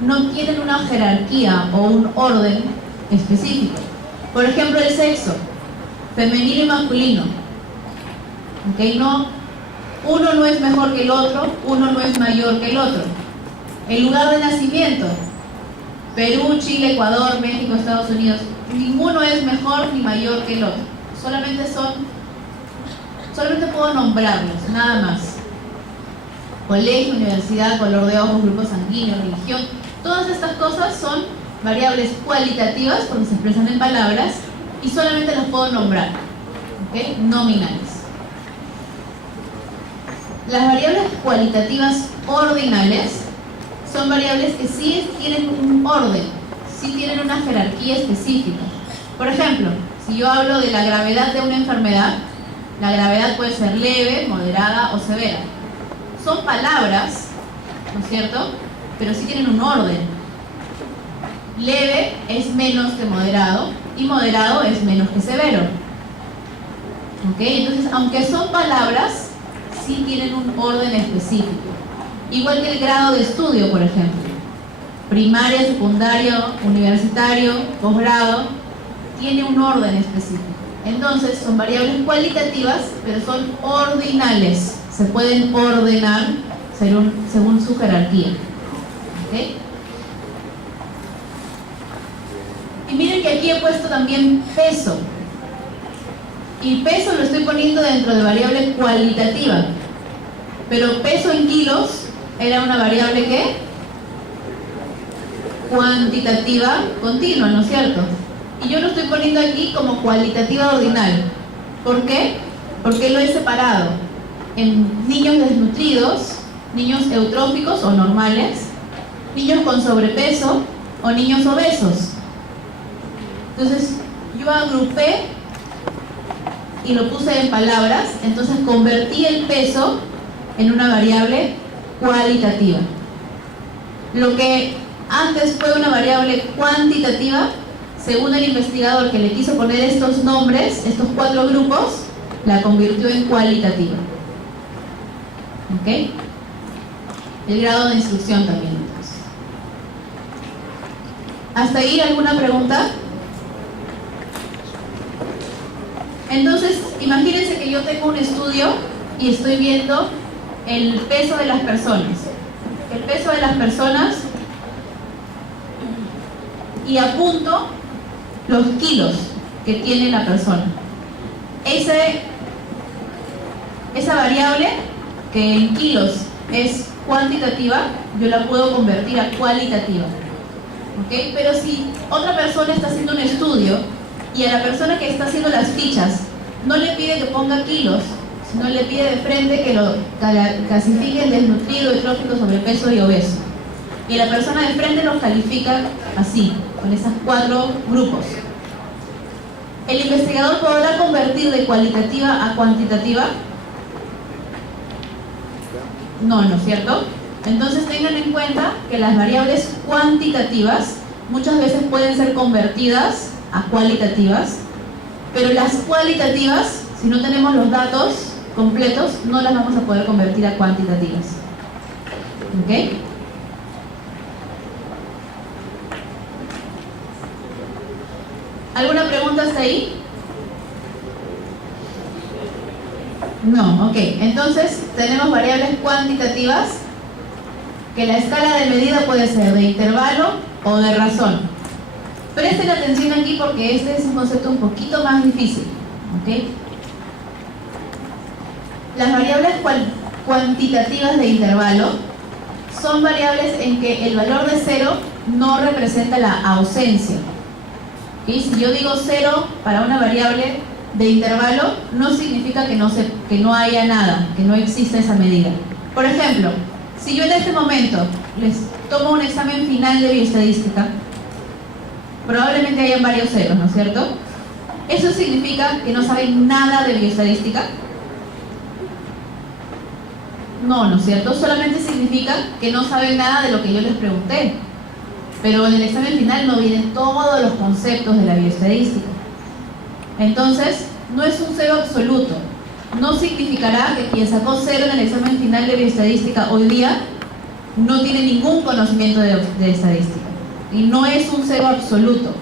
No tienen una jerarquía o un orden específico. Por ejemplo, el sexo, femenino y masculino. ¿Okay? No, uno no es mejor que el otro, uno no es mayor que el otro. El lugar de nacimiento, Perú, Chile, Ecuador, México, Estados Unidos, ninguno es mejor ni mayor que el otro. Solamente puedo nombrarlos, nada más. Colegio, universidad, color de ojos, grupo sanguíneo, religión, todas estas cosas son variables cualitativas porque se expresan en palabras y solamente las puedo nombrar, ¿okay? Nominales. Las variables cualitativas ordinales son variables que sí tienen un orden, sí tienen una jerarquía específica. Por ejemplo, si yo hablo de la gravedad de una enfermedad, la gravedad puede ser leve, moderada o severa. Son palabras, ¿no es cierto? Pero sí tienen un orden. Leve es menos que moderado y moderado es menos que severo. ¿Ok? Entonces, aunque son palabras, sí tienen un orden específico. Igual que el grado de estudio, por ejemplo. Primaria, secundario, universitario, posgrado, tiene un orden específico. Entonces, son variables cualitativas, pero son ordinales. Se pueden ordenar según su jerarquía. ¿Okay? Y miren que aquí he puesto también peso. Y peso lo estoy poniendo dentro de variable cualitativa. Pero peso en kilos era una variable ¿qué? Cuantitativa continua, ¿no es cierto? Y yo lo estoy poniendo aquí como cualitativa ordinal. ¿Por qué? Porque lo he separado en niños desnutridos, niños eutróficos o normales, niños con sobrepeso o niños obesos. Entonces yo agrupé y lo puse en palabras, entonces convertí el peso en una variable cualitativa. Lo que antes fue una variable cuantitativa, según el investigador que le quiso poner estos nombres, estos 4 grupos, la convirtió en cualitativa. ¿Ok? El grado de instrucción también, entonces. ¿Hasta ahí alguna pregunta? Entonces, imagínense que yo tengo un estudio y estoy viendo el peso de las personas. El peso de las personas y apunto los kilos que tiene la persona. Esa variable que en kilos es cuantitativa, yo la puedo convertir a cualitativa. ¿Okay? Pero si otra persona está haciendo un estudio y a la persona que está haciendo las fichas no le pide que ponga kilos, sino le pide de frente que lo clasifique en desnutrido, estrófico, sobrepeso y obeso. Y la persona de frente los califica así, con esos 4 grupos. ¿El investigador podrá convertir de cualitativa a cuantitativa? No, ¿no es cierto? Entonces tengan en cuenta que las variables cuantitativas muchas veces pueden ser convertidas a cualitativas, pero las cualitativas, si no tenemos los datos completos, no las vamos a poder convertir a cuantitativas. ¿Ok? ¿Alguna pregunta hasta ahí? No, ok. Entonces tenemos variables cuantitativas que la escala de medida puede ser de intervalo o de razón. Presten atención aquí porque este es un concepto un poquito más difícil. ¿Okay? Las variables cuantitativas de intervalo son variables en que el valor de 0 no representa la ausencia. ¿Okay? Si yo digo 0 para una variable de intervalo, no significa que no haya nada, que no exista esa medida. Por ejemplo, si yo en este momento les tomo un examen final de bioestadística, probablemente hayan varios ceros, ¿no es cierto? ¿Eso significa que no saben nada de bioestadística? No, ¿no es cierto? Solamente significa que no saben nada de lo que yo les pregunté. pero en el examen final no vienen todos los conceptos de la bioestadística. Entonces, no es un cero absoluto. No significará que quien sacó cero en el examen final de bioestadística hoy día no tiene ningún conocimiento de estadística. Y no es un cero absoluto.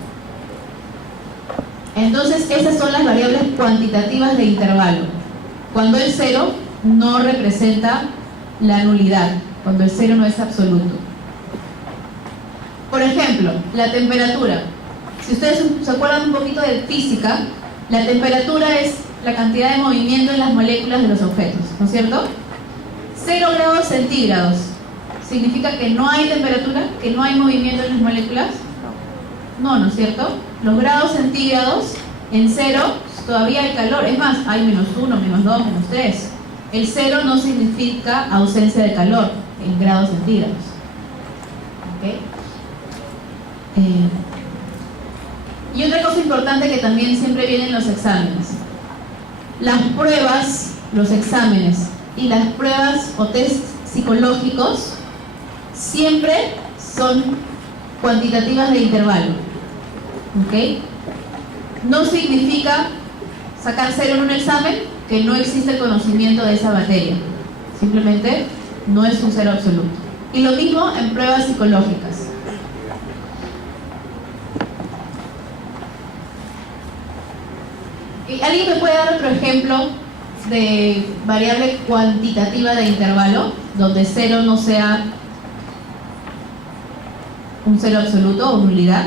Entonces, esas son las variables cuantitativas de intervalo. Cuando el cero no representa la nulidad, cuando el cero no es absoluto. Por ejemplo, la temperatura. Si ustedes se acuerdan un poquito de física, la temperatura es la cantidad de movimiento en las moléculas de los objetos, ¿no es cierto? 0 grados centígrados significa que no hay temperatura, que no hay movimiento en las moléculas. No, ¿no es cierto? Los grados centígrados en 0 todavía hay calor, es más, hay -1, -2, -3. El 0 no significa ausencia de calor en grados centígrados. ¿Okay? Y otra cosa importante que también siempre viene en los exámenes. Las pruebas, los exámenes y las pruebas o test psicológicos siempre son cuantitativas de intervalo. ¿Okay? No significa sacar 0 en un examen que no existe el conocimiento de esa materia. Simplemente no es un 0 absoluto. Y lo mismo en pruebas psicológicas. ¿Alguien me puede dar otro ejemplo de variable cuantitativa de intervalo donde 0 no sea un 0 absoluto o nulidad?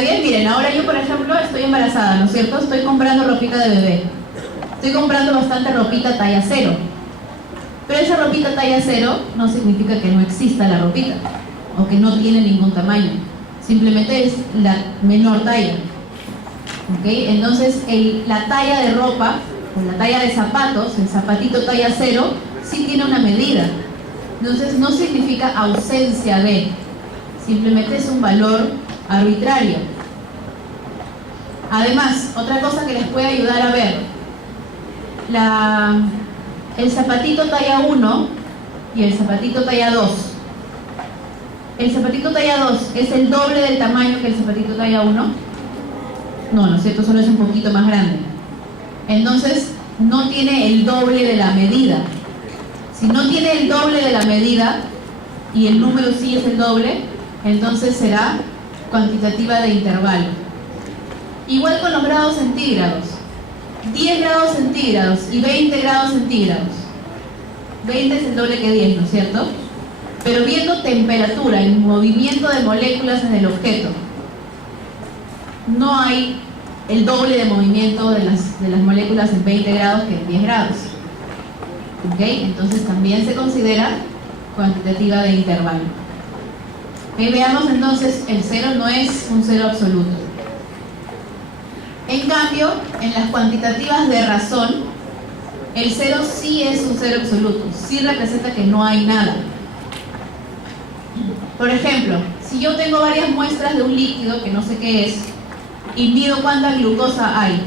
Bien, miren, ahora yo por ejemplo estoy embarazada, ¿no es cierto? Estoy comprando ropita de bebé. Estoy comprando bastante ropita talla 0. Pero esa ropita talla 0 no significa que no exista la ropita o que no tiene ningún tamaño. Simplemente es la menor talla. ¿Okay? Entonces la talla de ropa o la talla de zapatos, el zapatito talla 0, sí tiene una medida. Entonces no significa ausencia de, simplemente es un valor arbitrario. Además, otra cosa que les puede ayudar a ver, el zapatito talla 1 y el zapatito talla 2. ¿El zapatito talla 2 es el doble del tamaño que el zapatito talla 1? No, ¿no es cierto? Solo es un poquito más grande. Entonces, no tiene el doble de la medida. Si no tiene el doble de la medida y el número sí es el doble, entonces será cuantitativa de intervalo. Igual con los grados centígrados. 10 grados centígrados y 20 grados centígrados. 20 es el doble que 10, ¿no es cierto? Pero viendo temperatura, el movimiento de moléculas en el objeto, no hay el doble de movimiento de las moléculas en 20 grados que en 10 grados. ¿Ok? Entonces también se considera cuantitativa de intervalo. Veamos entonces, el 0 no es un 0 absoluto. En cambio, en las cuantitativas de razón, el 0 sí es un 0 absoluto, sí representa que no hay nada. Por ejemplo, si yo tengo varias muestras de un líquido que no sé qué es y mido cuánta glucosa hay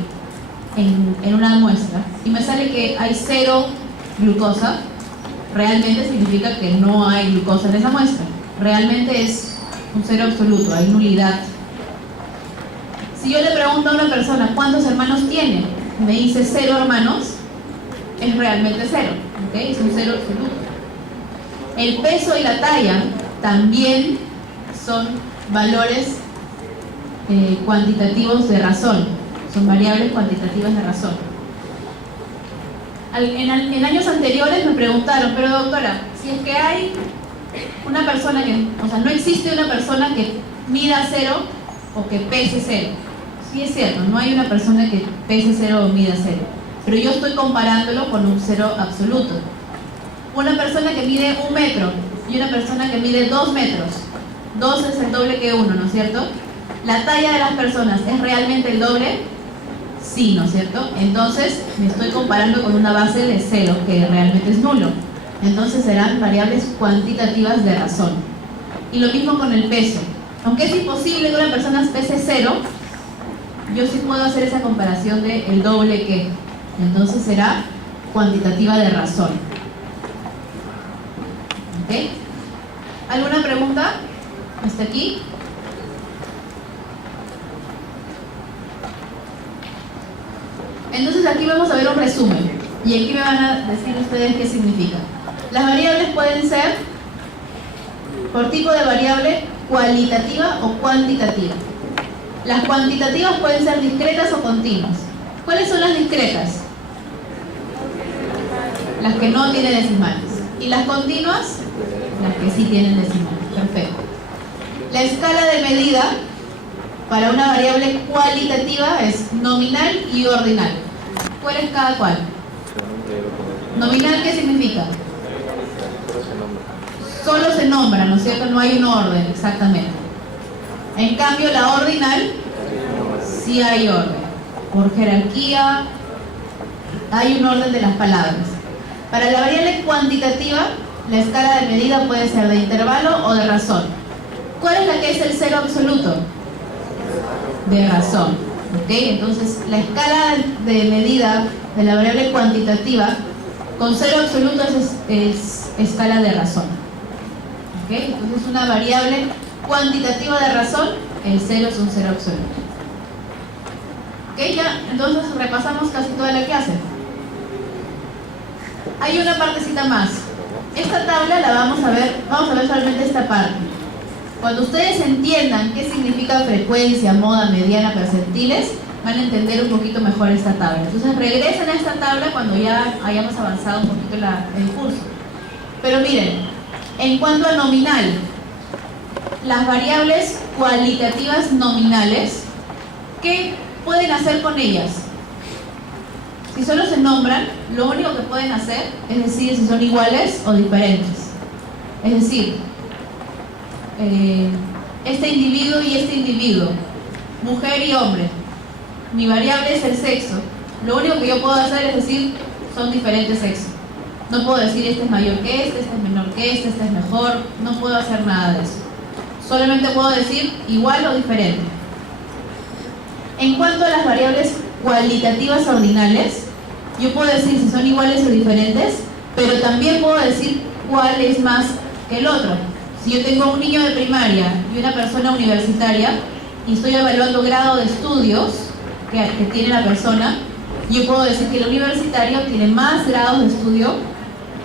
en una muestra y me sale que hay 0 glucosa, realmente significa que no hay glucosa en esa muestra. Realmente es un 0 absoluto, hay nulidad. Si yo le pregunto a una persona cuántos hermanos tiene, me dice 0 hermanos, es realmente 0, ¿okay? Es un 0 absoluto. El peso y la talla también son valores cuantitativos de razón, son variables cuantitativas de razón. En años anteriores me preguntaron, pero doctora, si es que hay una persona que, o sea, no existe una persona que mida 0 o que pese 0. Sí es cierto, no hay una persona que pese 0 o mida 0, pero yo estoy comparándolo con un 0 absoluto. Una persona que mide 1 metro y una persona que mide 2 metros, 2 es el doble que 1, ¿no es cierto? ¿La talla de las personas es realmente el doble? Sí, ¿no es cierto? Entonces me estoy comparando con una base de 0 que realmente es nulo. Entonces serán variables cuantitativas de razón. Y lo mismo con el peso. Aunque es imposible que una persona pese 0, yo sí puedo hacer esa comparación de el doble que. Entonces será cuantitativa de razón. ¿Ok? ¿Alguna pregunta hasta aquí? Entonces aquí vamos a ver un resumen y aquí me van a decir ustedes qué significa. Las variables pueden ser por tipo de variable cualitativa o cuantitativa. Las cuantitativas pueden ser discretas o continuas. ¿Cuáles son las discretas? Las que no tienen decimales. ¿Y las continuas? Las que sí tienen decimales. Perfecto. La escala de medida para una variable cualitativa es nominal y ordinal. ¿Cuál es cada cual? Nominal, ¿qué significa? Solo se nombra, ¿no es cierto? No hay un orden, exactamente. En cambio, la ordinal, sí hay orden. Por jerarquía, hay un orden de las palabras. Para la variable cuantitativa, la escala de medida puede ser de intervalo o de razón. ¿Cuál es la que es el cero absoluto? De razón. ¿Ok? Entonces, la escala de medida de la variable cuantitativa con cero absoluto es escala de razón. ¿Ok? Entonces, una variable cuantitativa de razón, el cero es un cero absoluto. ¿Ok? Ya, entonces repasamos casi toda la clase. Hay una partecita más. Esta tabla la vamos a ver solamente esta parte. Cuando ustedes entiendan qué significa frecuencia, moda, mediana, percentiles, van a entender un poquito mejor esta tabla. Entonces regresen a esta tabla cuando ya hayamos avanzado un poquito el curso. Pero miren, en cuanto a nominal, las variables cualitativas nominales, ¿qué pueden hacer con ellas? Si solo se nombran, lo único que pueden hacer es decir si son iguales o diferentes. Es decir, este individuo y este individuo, mujer y hombre, mi variable es el sexo. Lo único que yo puedo hacer es decir son diferentes sexos. No puedo decir este es mayor que este es menor que este es mejor. No puedo hacer nada de eso. Solamente puedo decir igual o diferente. En cuanto a las variables cualitativas ordinales, yo puedo decir si son iguales o diferentes, pero también puedo decir cuál es más que el otro. Si yo tengo un niño de primaria y una persona universitaria y estoy evaluando grado de estudios que tiene la persona, yo puedo decir que el universitario tiene más grados de estudio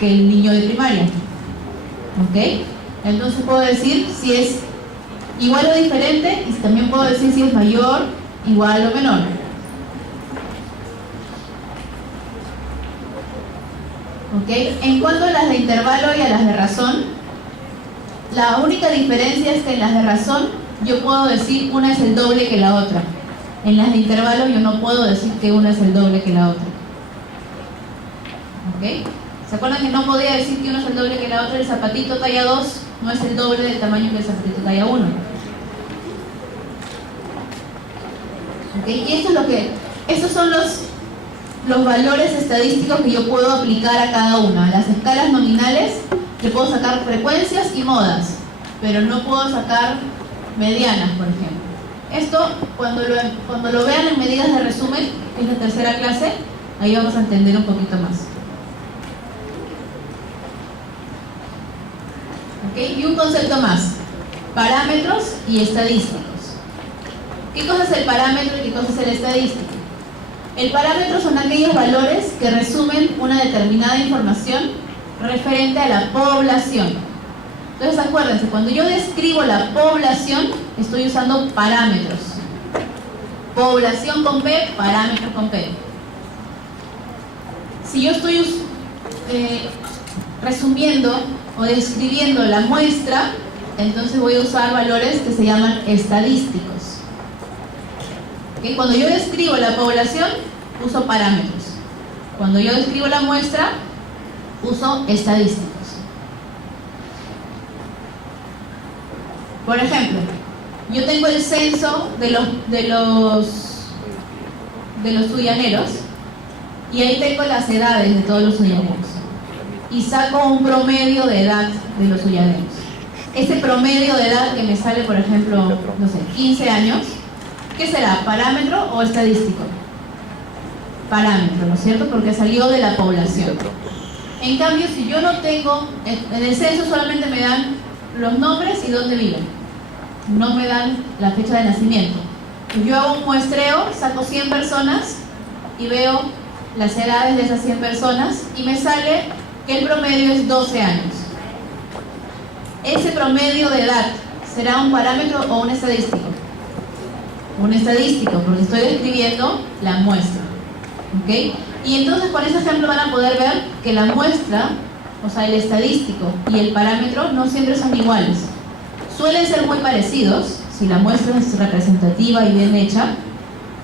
que el niño de primaria. ¿Ok? Entonces puedo decir si es igual o diferente y también puedo decir si es mayor, igual o menor. ¿Ok? En cuanto a las de intervalo y a las de razón, la única diferencia es que en las de razón yo puedo decir una es el doble que la otra. En las de intervalo yo no puedo decir que una es el doble que la otra. ¿Ok? ¿Se acuerdan que no podía decir que uno es el doble que la otra? El zapatito talla 2 no es el doble del tamaño que el zapatito talla 1. ¿Ok? Y estos son los valores estadísticos que yo puedo aplicar a cada una. Las escalas nominales, le puedo sacar frecuencias y modas, pero no puedo sacar medianas, por ejemplo. Esto, cuando lo vean en medidas de resumen, que es la tercera clase, ahí vamos a entender un poquito más. ¿Ok? Y un concepto más: parámetros y estadísticos. ¿Qué cosa es el parámetro y qué cosa es el estadístico? El parámetro son aquellos valores que resumen una determinada información referente a la población. Entonces acuérdense, cuando yo describo la población, estoy usando parámetros. Población con P, parámetro con P. Si yo estoy resumiendo o describiendo la muestra, entonces voy a usar valores que se llaman estadísticos. ¿Okay? Cuando yo describo la población, uso parámetros. Cuando yo describo la muestra, uso estadísticos. Por ejemplo, yo tengo el censo de los suyaneros y ahí tengo las edades de todos los suyaneros y saco un promedio de edad de los suyaneros. Ese promedio de edad que me sale, por ejemplo, no sé, 15 años, ¿Qué será? ¿Parámetro o estadístico? Parámetro, ¿no es cierto? Porque salió de la población. En cambio, si yo no tengo, en el censo solamente me dan los nombres y dónde viven. No me dan la fecha de nacimiento. Yo hago un muestreo, saco 100 personas y veo las edades de esas 100 personas y me sale que el promedio es 12 años. ¿Ese promedio de edad será un parámetro o un estadístico? Un estadístico, porque estoy describiendo la muestra. ¿Ok? Y entonces con ese ejemplo van a poder ver que la muestra, o sea, el estadístico y el parámetro no siempre son iguales. Suelen ser muy parecidos, si la muestra es representativa y bien hecha,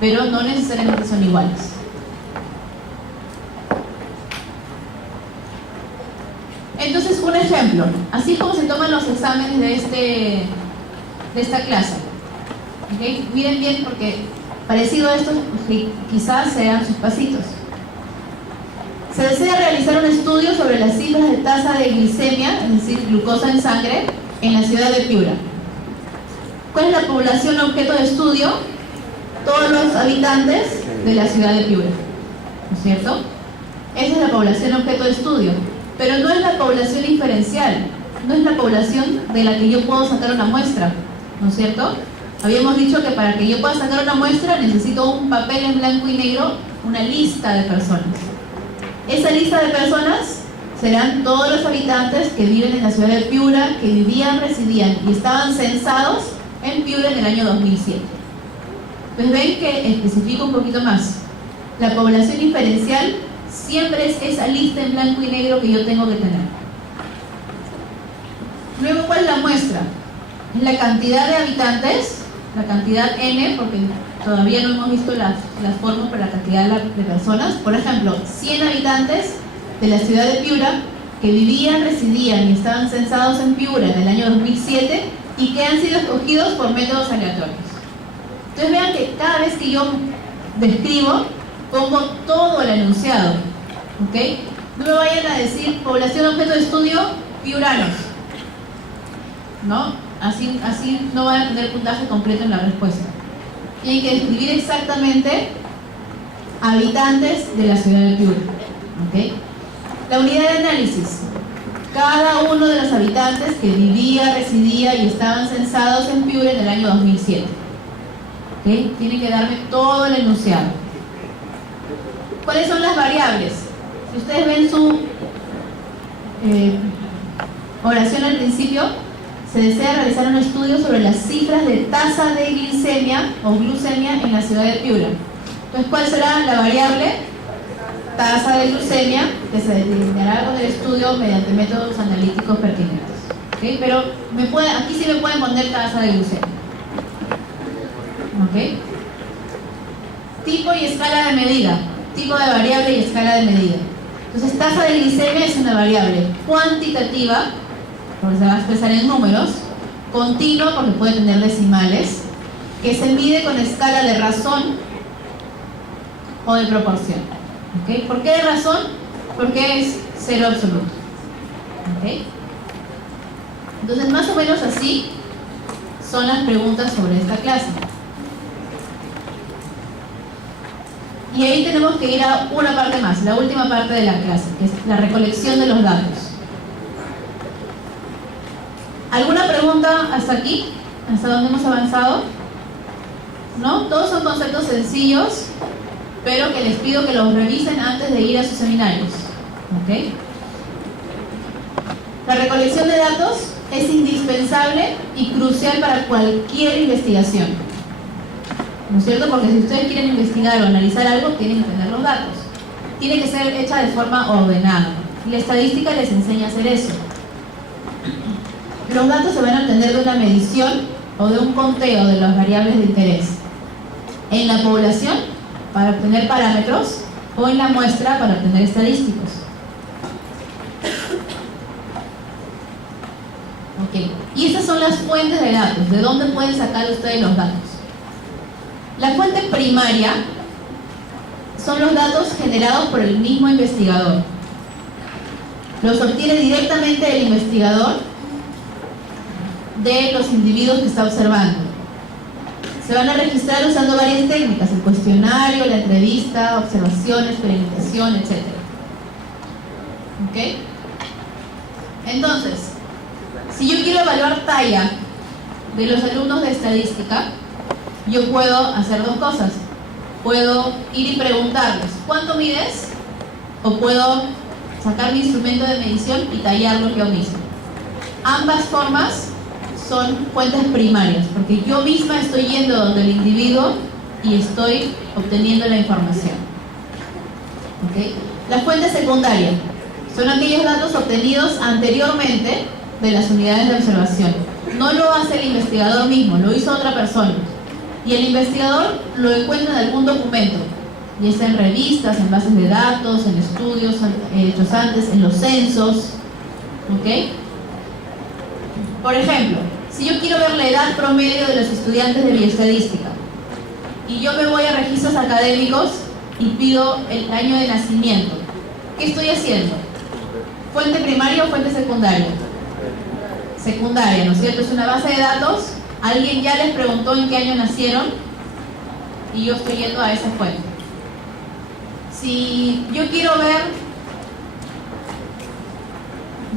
pero no necesariamente son iguales. Entonces, un ejemplo, así es como se toman los exámenes de esta clase. ¿Okay? Miren bien, porque parecido a esto, quizás sean sus pasitos. Se desea realizar un estudio sobre las cifras de tasa de glicemia, es decir, glucosa en sangre, en la ciudad de Piura. ¿Cuál es la población objeto de estudio? Todos los habitantes de la ciudad de Piura, ¿no es cierto? Esa es la población objeto de estudio, pero no es la población inferencial, no es la población de la que yo puedo sacar una muestra, ¿no es cierto? Habíamos dicho que para que yo pueda sacar una muestra necesito un papel en blanco y negro, una lista de personas. Esa lista de personas serán todos los habitantes que viven en la ciudad de Piura, que vivían, residían y estaban censados en Piura en el año 2007. Pues ven que especifico un poquito más. La población inferencial siempre es esa lista en blanco y negro que yo tengo que tener. Luego, ¿cuál es la muestra? Es la cantidad de habitantes, la cantidad N, porque todavía no hemos visto las formas para la cantidad de personas. Por ejemplo, 100 habitantes de la ciudad de Piura que vivían, residían y estaban censados en Piura en el año 2007 y que han sido escogidos por métodos aleatorios. Entonces vean que cada vez que yo describo, pongo todo el enunciado, ¿ok? No me vayan a decir población objeto de estudio piuranos, ¿no? Así no van a tener puntaje completo en la respuesta. Tienen que describir exactamente habitantes de la ciudad de Piura, ¿ok? La unidad de análisis. Cada uno de los habitantes que vivía, residía y estaban censados en Piura en el año 2007. ¿Okay? Tienen que darme todo el enunciado. ¿Cuáles son las variables? Si ustedes ven su oración al principio, se desea realizar un estudio sobre las cifras de tasa de glicemia o glucemia en la ciudad de Piura. Entonces, ¿cuál será la variable? Tasa de glucemia, que se determinará con el estudio mediante métodos analíticos pertinentes. ¿Okay? Pero aquí sí me pueden poner tasa de glucemia. ¿Okay? Tipo y escala de medida. Tipo de variable y escala de medida. Entonces, tasa de glicemia es una variable cuantitativa, porque se va a expresar en números, continua, porque puede tener decimales, que se mide con escala de razón o de proporción. ¿Okay? ¿Por qué de razón? Porque es cero absoluto. ¿Okay? Entonces, más o menos así son las preguntas sobre esta clase. Y ahí tenemos que ir a una parte más, la última parte de la clase, que es la recolección de los datos. ¿Alguna pregunta hasta aquí? ¿Hasta dónde hemos avanzado? ¿No? Todos son conceptos sencillos, pero que les pido que los revisen antes de ir a sus seminarios. ¿Okay? La recolección de datos es indispensable y crucial para cualquier investigación. ¿No es cierto? Porque si ustedes quieren investigar o analizar algo, tienen que tener los datos. Tiene que ser hecha de forma ordenada. Y la estadística les enseña a hacer eso. Los datos se van a obtener de una medición o de un conteo de las variables de interés en la población para obtener parámetros o en la muestra para obtener estadísticos. Okay. Y estas son las fuentes de datos. ¿De dónde pueden sacar ustedes los datos? La fuente primaria son los datos generados por el mismo investigador. Los obtiene directamente el investigador de los individuos que está observando. Se van a registrar usando varias técnicas: el cuestionario, la entrevista, observación, experimentación, etc. ¿Ok? Entonces, si yo quiero evaluar talla de los alumnos de estadística, yo puedo hacer dos cosas. Puedo ir y preguntarles: ¿cuánto mides? O puedo sacar mi instrumento de medición y tallarlos yo mismo. Ambas formas son fuentes primarias, porque yo misma estoy yendo donde el individuo y estoy obteniendo la información. ¿Okay? La fuente secundaria son aquellos datos obtenidos anteriormente de las unidades de observación. No lo hace el investigador mismo, lo hizo otra persona. Y el investigador lo encuentra en algún documento, ya sea en revistas, en bases de datos, en estudios hechos antes, en los censos. ¿Ok? Por ejemplo, si yo quiero ver la edad promedio de los estudiantes de bioestadística y yo me voy a registros académicos y pido el año de nacimiento, ¿qué estoy haciendo? ¿Fuente primaria o fuente secundaria? Secundaria, ¿no es cierto? Es una base de datos, alguien ya les preguntó en qué año nacieron y yo estoy yendo a esa fuente. Si yo quiero ver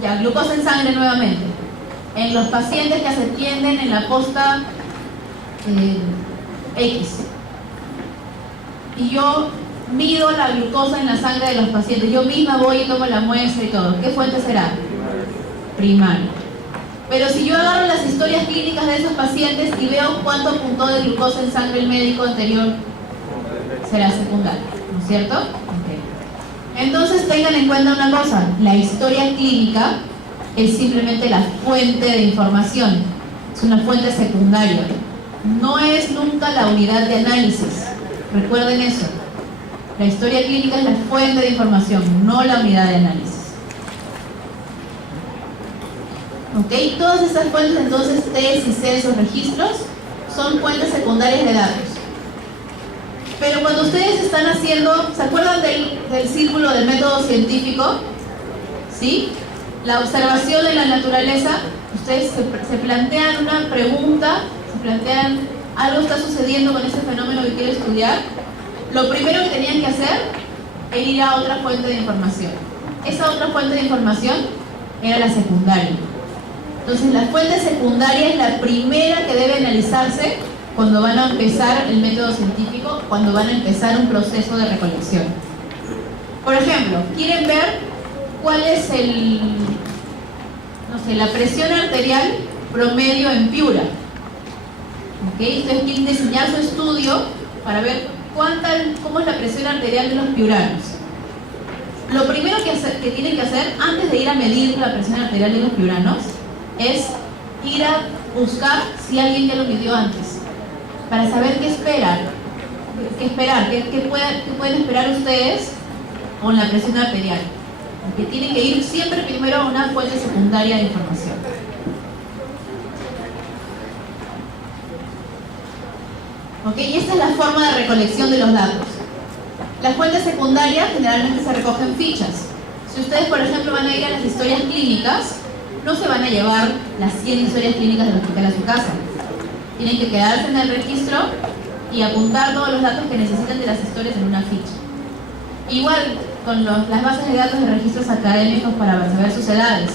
ya glucosa en sangre nuevamente, en los pacientes que se atienden en la posta X, y yo mido la glucosa en la sangre de los pacientes, yo misma voy y tomo la muestra y todo, ¿qué fuente será? Primaria. Pero si yo agarro las historias clínicas de esos pacientes y veo cuánto apuntó de glucosa en sangre el médico anterior, será secundaria, ¿no es cierto? Okay. Entonces tengan en cuenta una cosa: la historia clínica es simplemente la fuente de información, es una fuente secundaria, no es nunca la unidad de análisis. Recuerden eso, la historia clínica es la fuente de información, no la unidad de análisis. ¿Ok? Todas estas fuentes, entonces, test y censos, registros, son fuentes secundarias de datos. Pero cuando ustedes están haciendo, ¿se acuerdan del círculo del método científico? ¿Sí? La observación de la naturaleza, ustedes se plantean una pregunta, se plantean algo está sucediendo con ese fenómeno que quiero estudiar. Lo primero que tenían que hacer era ir a otra fuente de información. Esa otra fuente de información era la secundaria. Entonces la fuente secundaria es la primera que debe analizarse cuando van a empezar el método científico, cuando van a empezar un proceso de recolección. Por ejemplo, quieren ver cuál es la presión arterial promedio en Piura. ¿Okay? Ustedes quieren diseñar su estudio para ver cómo es la presión arterial de los piuranos. Lo primero que tienen que hacer antes de ir a medir la presión arterial de los piuranos es ir a buscar si alguien ya lo midió antes, para saber qué esperar, qué pueden esperar ustedes con la presión arterial. Que tienen que ir siempre primero a una fuente secundaria de información. ¿Ok? Y esta es la forma de recolección de los datos. Las fuentes secundarias generalmente se recogen fichas. Si ustedes, por ejemplo, van a ir a las historias clínicas, no se van a llevar las 100 historias clínicas del hospital a su casa. Tienen que quedarse en el registro y apuntar todos los datos que necesitan de las historias en una ficha. Igual con las bases de datos de registros académicos para saber sus edades.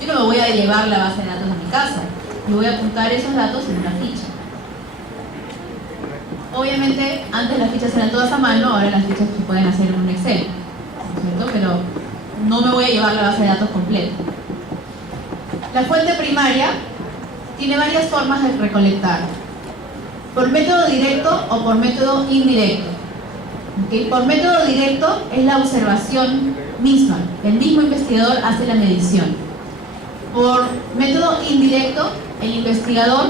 Yo no me voy a llevar la base de datos a mi casa, yo voy a apuntar esos datos en una ficha. Obviamente, antes las fichas eran todas a mano, ahora las fichas se pueden hacer en un Excel, ¿no es cierto? Pero no me voy a llevar la base de datos completa. La fuente primaria tiene varias formas de recolectar: por método directo o por método indirecto. ¿Okay? Por método directo es la observación misma, el mismo investigador hace la medición. Por método indirecto, el investigador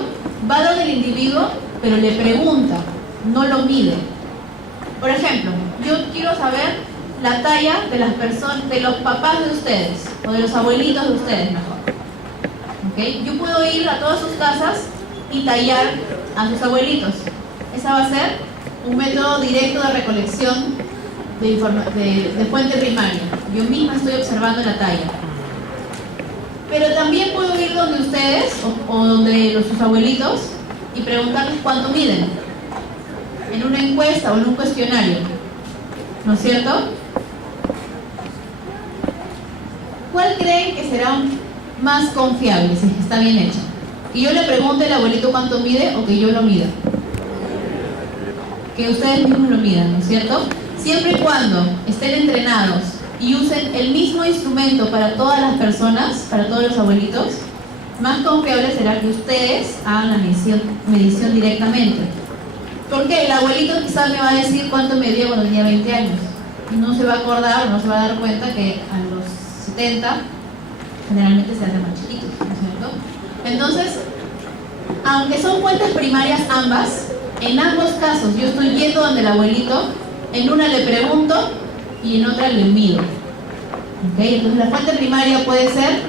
va donde el individuo, pero le pregunta, no lo mide. Por ejemplo, yo quiero saber la talla de las personas, de los papás de ustedes, o de los abuelitos de ustedes mejor. ¿Okay? Yo puedo ir a todas sus casas y tallar a sus abuelitos. Esa va a ser un método directo de recolección de fuente primaria. Yo misma estoy observando la talla. Pero también puedo ir donde ustedes o donde sus abuelitos y preguntarles cuánto miden en una encuesta o en un cuestionario, ¿no es cierto? ¿Cuál creen que será más confiable si está bien hecho? ¿Que yo le pregunte al abuelito cuánto mide o que yo lo mida? Que ustedes mismos lo midan, ¿no es cierto? Siempre y cuando estén entrenados y usen el mismo instrumento para todas las personas, para todos los abuelitos, más confiable será que ustedes hagan la medición directamente. Porque el abuelito quizás me va a decir cuánto medía cuando tenía 20 años. Y no se va a acordar, no se va a dar cuenta que a los 70 generalmente se hacen más chiquitos, ¿no es cierto? Entonces, aunque son fuentes primarias ambas, en ambos casos yo estoy yendo donde el abuelito, en una le pregunto y en otra le mido. ¿Okay? Entonces la fuente primaria puede ser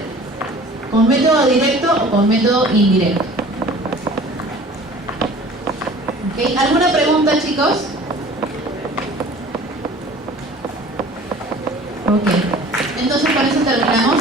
con método directo o con método indirecto. ¿Okay? ¿Alguna pregunta, chicos? Ok. Entonces con eso terminamos.